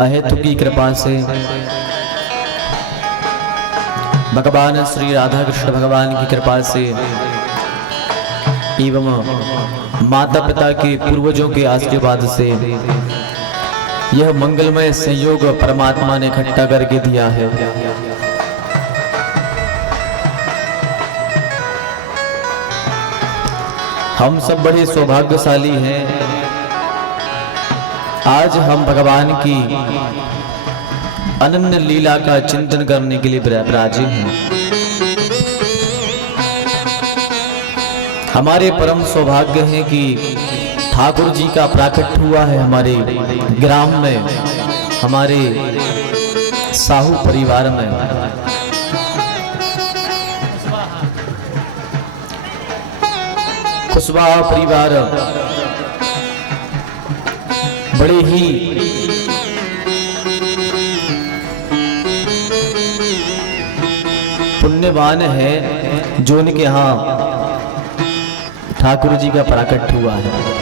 अहेतु की कृपा से भगवान श्री राधा कृष्ण भगवान की कृपा से एवं माता पिता के पूर्वजों के आशीर्वाद से यह मंगलमय संयोग परमात्मा ने इकट्ठा करके दिया है। हम सब बड़े सौभाग्यशाली हैं। आज हम भगवान की अनन्य लीला का चिंतन करने के लिए विराजे हैं। हमारे परम सौभाग्य है कि ठाकुर जी का प्राकट्य हुआ है हमारे ग्राम में, हमारे साहू परिवार में। कुशवाहा परिवार बड़े ही पुण्यवान है जो उनके यहाँ ठाकुर जी का प्राकट्य हुआ है।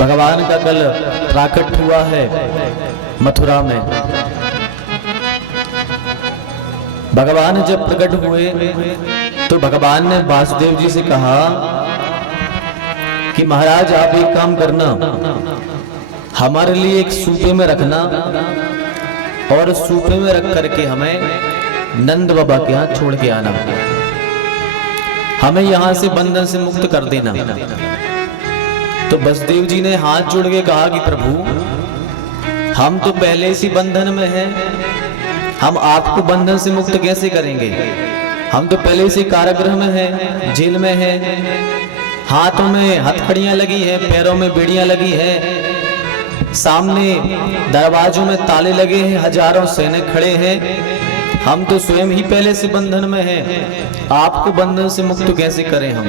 भगवान का कल प्राकट्य हुआ है मथुरा में। भगवान जब प्रकट हुए तो भगवान ने वासुदेव जी से कहा कि महाराज आप एक काम करना, हमारे लिए एक सूपे में रखना और सूपे में रख करके हमें नंद बाबा के यहाँ छोड़ के आना, हमें यहां से बंधन से मुक्त कर देना। तो वसुदेव जी ने हाथ जोड़ के कहा कि प्रभु हम तो पहले से बंधन में हैं, हम आपको बंधन से मुक्त कैसे करेंगे? हम तो पहले से कारागृह में हैं, जेल में हैं, हाथों में हथकड़ियां लगी हैं, पैरों में बेड़ियां लगी हैं, सामने दरवाजों में ताले लगे हैं, हजारों सैनिक खड़े हैं, हम तो स्वयं ही पहले से बंधन में हैं, आपको बंधन से मुक्त कैसे करें हम?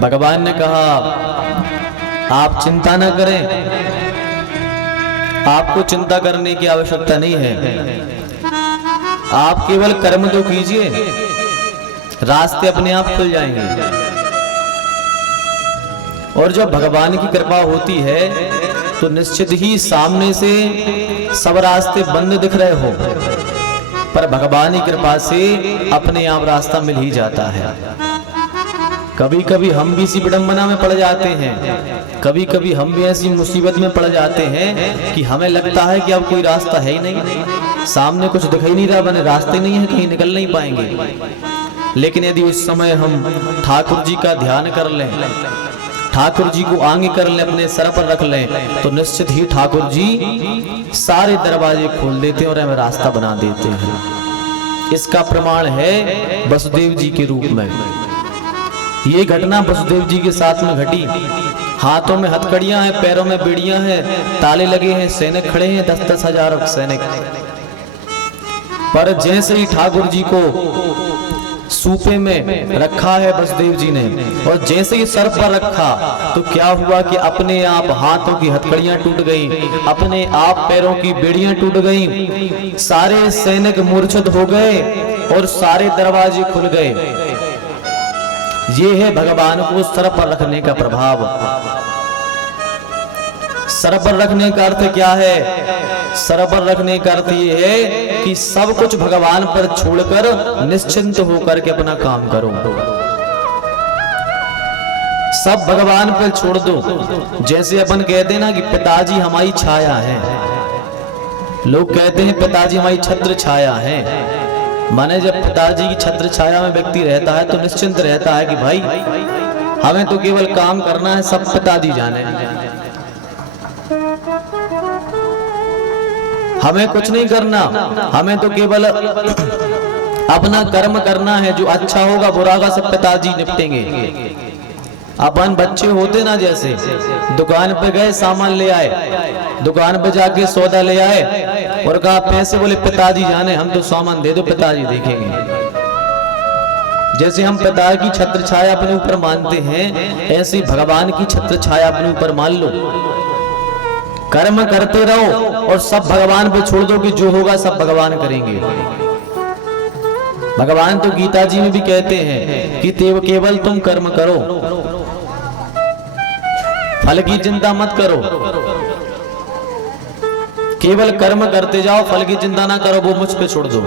भगवान ने कहा आप चिंता न करें, आपको चिंता करने की आवश्यकता नहीं है, आप केवल कर्म तो कीजिए, रास्ते अपने आप खुल जाएंगे। और जब भगवान की कृपा होती है तो निश्चित ही सामने से सब रास्ते बंद दिख रहे हो, पर भगवान की कृपा से अपने आप रास्ता मिल ही जाता है। कभी कभी हम भी इसी विडंबना में पड़ जाते हैं, कभी कभी हम भी ऐसी मुसीबत में पड़ जाते हैं कि हमें लगता है कि अब कोई रास्ता है ही नहीं, सामने कुछ दिखाई नहीं रहा, बने रास्ते नहीं है, कहीं निकल नहीं पाएंगे। लेकिन यदि उस समय हम ठाकुर जी का ध्यान कर लें, ठाकुर जी को आगे कर लें, अपने सर पर रख लें, तो निश्चित ही ठाकुर जी सारे दरवाजे खोल देते हैं और हमें रास्ता बना देते हैं। इसका प्रमाण है वसुदेव जी के रूप में। ये घटना वसुदेव जी के साथ में घटी। हाथों में हथकड़ियां हैं, पैरों में बेड़ियां हैं, ताले लगे हैं, सैनिक खड़े हैं, 10-10 हजार सैनिक। पर जैसे ही ठाकुर जी को सूपे में रखा है वसुदेव जी ने, और जैसे ही सर पर रखा तो क्या हुआ कि अपने आप हाथों की हथकड़ियां टूट गई, अपने आप पैरों की बेड़ियां टूट गई, सारे सैनिक मूर्छित हो गए और सारे दरवाजे खुल गए। ये है भगवान को सर पर रखने का प्रभाव। सर पर रखने का अर्थ क्या है? सर पर रखने का अर्थ ये है कि सब कुछ भगवान पर छोड़कर निश्चिंत होकर के अपना काम करो, सब भगवान पर छोड़ दो। जैसे अपन कहते हैं ना कि पिताजी हमारी छाया है, लोग कहते हैं पिताजी हमारी छत्र छाया है। माने जब पिताजी की छत्र छाया में व्यक्ति रहता है तो निश्चिंत रहता है कि भाई हमें तो केवल काम करना है, सब पिताजी जाने, हमें कुछ नहीं करना, हमें तो केवल अपना कर्म करना है, जो अच्छा होगा बुरा का सब पिताजी निपटेंगे। अपन बच्चे होते ना, जैसे दुकान पे गए, सामान ले आए, दुकान पे जाके सौदा ले आए और कहा पैसे, बोले पिताजी जाने, हम तो सामान दे दो, पिताजी देखेंगे। जैसे हम पिता की छत्र छाया अपने ऊपर मानते हैं, ऐसे भगवान की छत्र छाया अपने ऊपर मान लो। कर्म करते रहो और सब भगवान पे छोड़ दो कि जो होगा सब भगवान करेंगे। भगवान तो गीता जी में भी कहते हैं कि केवल तुम कर्म करो, फल की चिंता मत करो। केवल कर्म करते जाओ, फल की चिंता ना करो, वो मुझ पे छोड़ दो।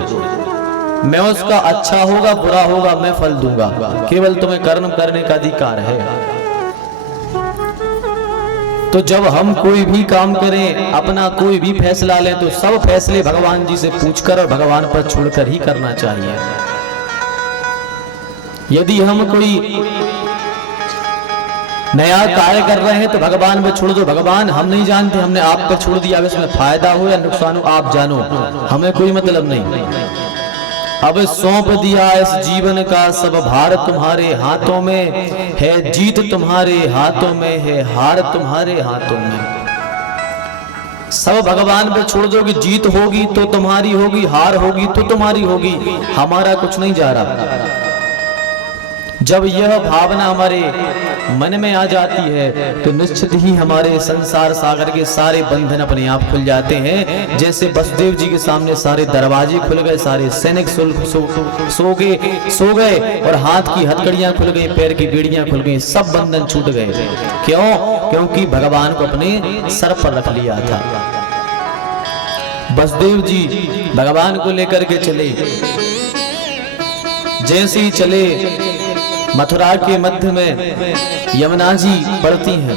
मैं उसका अच्छा होगा बुरा होगा मैं फल दूंगा, केवल तुम्हें कर्म करने का अधिकार है। तो जब हम कोई भी काम करें, अपना कोई भी फैसला लें, तो सब फैसले भगवान जी से पूछकर और भगवान पर छोड़कर ही करना चाहिए। यदि हम कोई नया कार्य कर रहे हैं तो भगवान पे छोड़ दो। भगवान हम नहीं जानते, हमने आप पे छोड़ दिया, अब इसमें फायदा हो या नुकसान हो आप जानो, हमें कोई मतलब नहीं। अब सौंप दिया इस जीवन का सब भार, तुम्हारे हाथों में है जीत, तुम्हारे हाथों में है हार, तुम्हारे हाथों में। सब भगवान पे छोड़ दो कि जीत होगी तो तुम्हारी होगी, हार होगी तो तुम्हारी होगी, हमारा कुछ नहीं जा रहा। जब यह भावना हमारे मन में आ जाती है तो निश्चित ही हमारे संसार सागर के सारे बंधन अपने आप खुल जाते हैं। जैसे वसुदेव जी के सामने सारे दरवाजे खुल गए, सारे सैनिक सो गए और हाथ की हथकड़ियां खुल गई, पैर की बेड़ियां खुल गई, सब बंधन छूट गए। क्यों? क्योंकि भगवान को अपने सर पर रख लिया था। वसुदेव जी भगवान को लेकर के चले, जैसे ही चले मथुरा के मध्य में यमुना जी पड़ती हैं।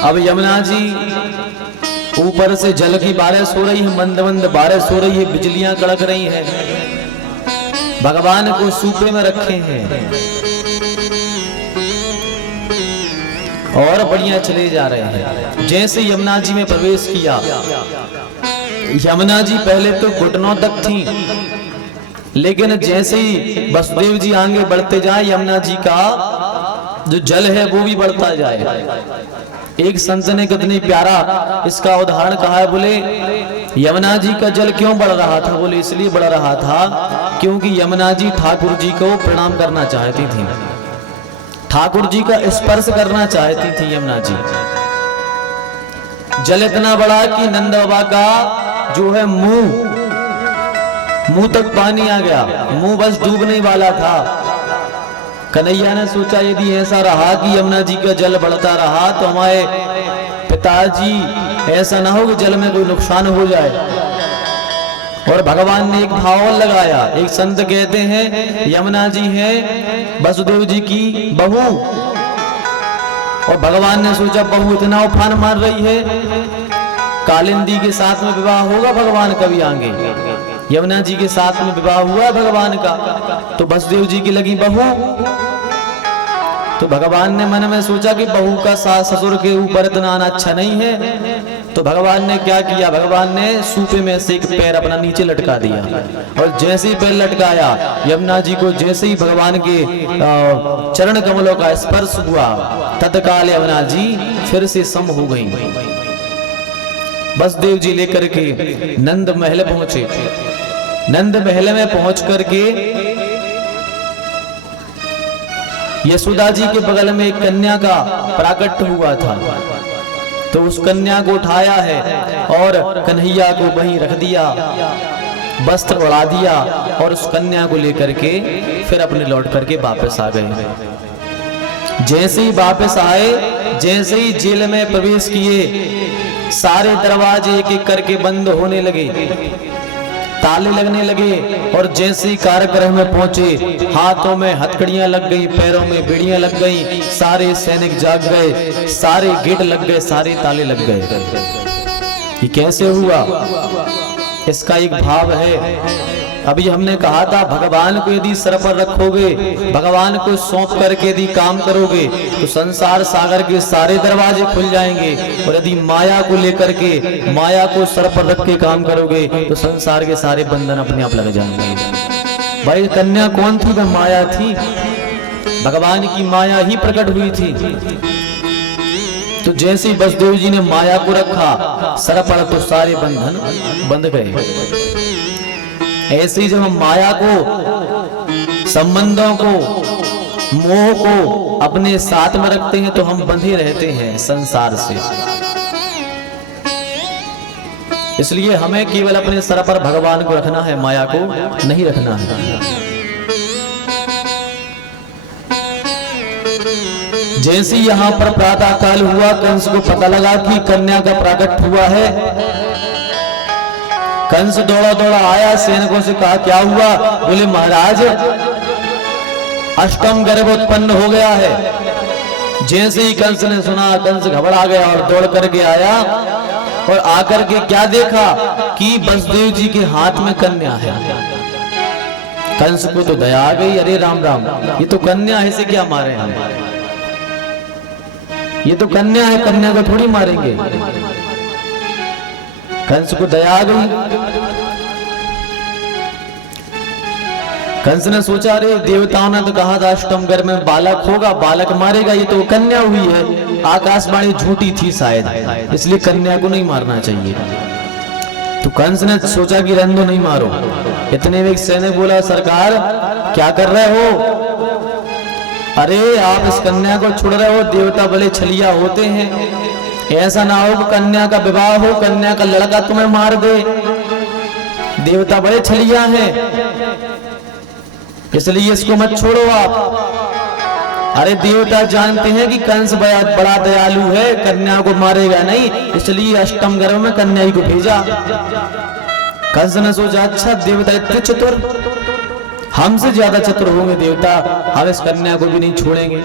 अब यमुना जी ऊपर से जल की बारिश हो रही है, मंद मंद बारिश हो रही है, बिजलियां कड़क रही हैं। भगवान को सूपे में रखे हैं और बढ़िया चले जा रहे हैं। जैसे यमुना जी में प्रवेश किया, यमुना जी पहले तो घुटनों तक थी, लेकिन जैसे ही वसुदेव जी आगे बढ़ते जाए, यमुना जी का जो जल है वो भी बढ़ता जाए। एक संत ने कितनी प्यारा इसका उदाहरण कहा है, बोले यमुना जी का जल क्यों बढ़ रहा था? बोले इसलिए बढ़ रहा था क्योंकि यमुना जी ठाकुर जी को प्रणाम करना चाहती थी, ठाकुर जी का स्पर्श करना चाहती थी यमुना जी। जल इतना बड़ा कि नंद बाबा का जो है मुंह तक पानी आ गया, मुंह बस डूबने वाला था। कन्हैया ने सोचा यदि ऐसा रहा कि यमुना जी का जल बढ़ता रहा तो हमारे पिताजी ऐसा ना हो कि जल में कोई नुकसान हो जाए। और भगवान ने एक भाव लगाया। एक संत कहते हैं यमुना जी है वसुदेव जी की बहू, और भगवान ने सोचा बहू इतना उफान मार रही है, कालिंदी के साथ में विवाह होगा भगवान कभी आगे। यमुना जी के साथ में विवाह हुआ भगवान का, तो वसुदेव जी की लगी बहू। तो भगवान ने मन में सोचा कि बहू का सास ससुर के ऊपर इतना आना अच्छा नहीं है। तो भगवान ने क्या किया, भगवान ने सूपे में से एक पैर अपना नीचे लटका दिया, और जैसे ही पैर लटकाया यमुना जी को जैसे ही भगवान के चरण कमलों का स्पर्श हुआ, तत्काल यमुना जी फिर से सम हो गई। वसुदेव जी लेकर के नंद महल पहुंचे। नंद महल में पहुंच करके यशोदा जी के बगल में एक कन्या का प्राकट्य हुआ था, तो उस कन्या को उठाया है और कन्हैया को वहीं रख दिया, वस्त्र उड़ा दिया, और उस कन्या को लेकर के फिर अपने लौट करके वापस आ गए। जैसे ही वापस आए, जैसे ही जेल में प्रवेश किए, सारे दरवाजे एक एक करके बंद होने लगे, ताले लगने लगे, और जैसे ही कारागृह में पहुंचे हाथों में हथकड़ियां लग गई, पैरों में बेड़ियां लग गई, सारे सैनिक जाग गए, सारे गेट लग गए, सारे ताले लग गए। ये कैसे हुआ? इसका एक भाव है। अभी हमने कहा था भगवान को यदि सर पर रखोगे, भगवान को सौंप करके यदि काम करोगे तो संसार सागर के सारे दरवाजे खुल जाएंगे, और यदि माया को लेकर के, माया को सर पर रख के काम करोगे तो संसार के सारे बंधन अपने आप लग जाएंगे। भाई कन्या कौन थी? वह माया थी, भगवान की माया ही प्रकट हुई थी। तो जैसे ही वसुदेव जी ने माया को रखा सर पर तो सारे बंधन बंध गए। ऐसे ही जब हम माया को संबंधों को, मोह को अपने साथ में रखते हैं तो हम बंधे रहते हैं संसार से। इसलिए हमें केवल अपने सर पर भगवान को रखना है, माया को नहीं रखना है। जैसे यहाँ पर प्रातः काल हुआ, कंस को पता लगा कि कन्या का प्राकट हुआ है। कंस दौड़ा दौड़ा आया, सैनिकों से कहा क्या हुआ? बोले महाराज अष्टम गर्भ उत्पन्न हो गया है। जैसे ही कंस ने सुना, कंस घबरा गया और दौड़ करके आया और आकर के क्या देखा कि वसुदेव जी के हाथ में कन्या है। कंस को तो दया आ गई, अरे राम राम, ये तो कन्या है, इसे क्या मारे हम? ये तो कन्या है, कन्या को थोड़ी मारेंगे। कंस को दया आ गई। कंस ने सोचा अरे देवताओं ने तो कहा था अष्टम गर्भ में बालक होगा, बालक मारेगा, ये तो कन्या हुई है। आकाशवाणी झूठी थी शायद, इसलिए कन्या को नहीं मारना चाहिए। तो कंस ने सोचा कि रहने दो, नहीं मारो। इतने में एक सैनिक बोला सरकार क्या कर रहे हो? अरे आप इस कन्या को छोड़ रहे हो, देवता बड़े छलिया होते हैं, ऐसा ना हो कि कन्या का विवाह हो, कन्या का लड़का तुम्हें मार दे। देवता बड़े छलिया हैं, इसलिए इसको मत छोड़ो आप। अरे देवता जानते हैं कि कंस बड़ा दयालु है, कन्या को मारेगा नहीं, इसलिए अष्टम गर्भ में कन्या ही को भेजा। कंस ने सोचा अच्छा देवता इतने चतुर, हमसे ज्यादा चतुर होंगे देवता, हम इस कन्या को भी नहीं छोड़ेंगे।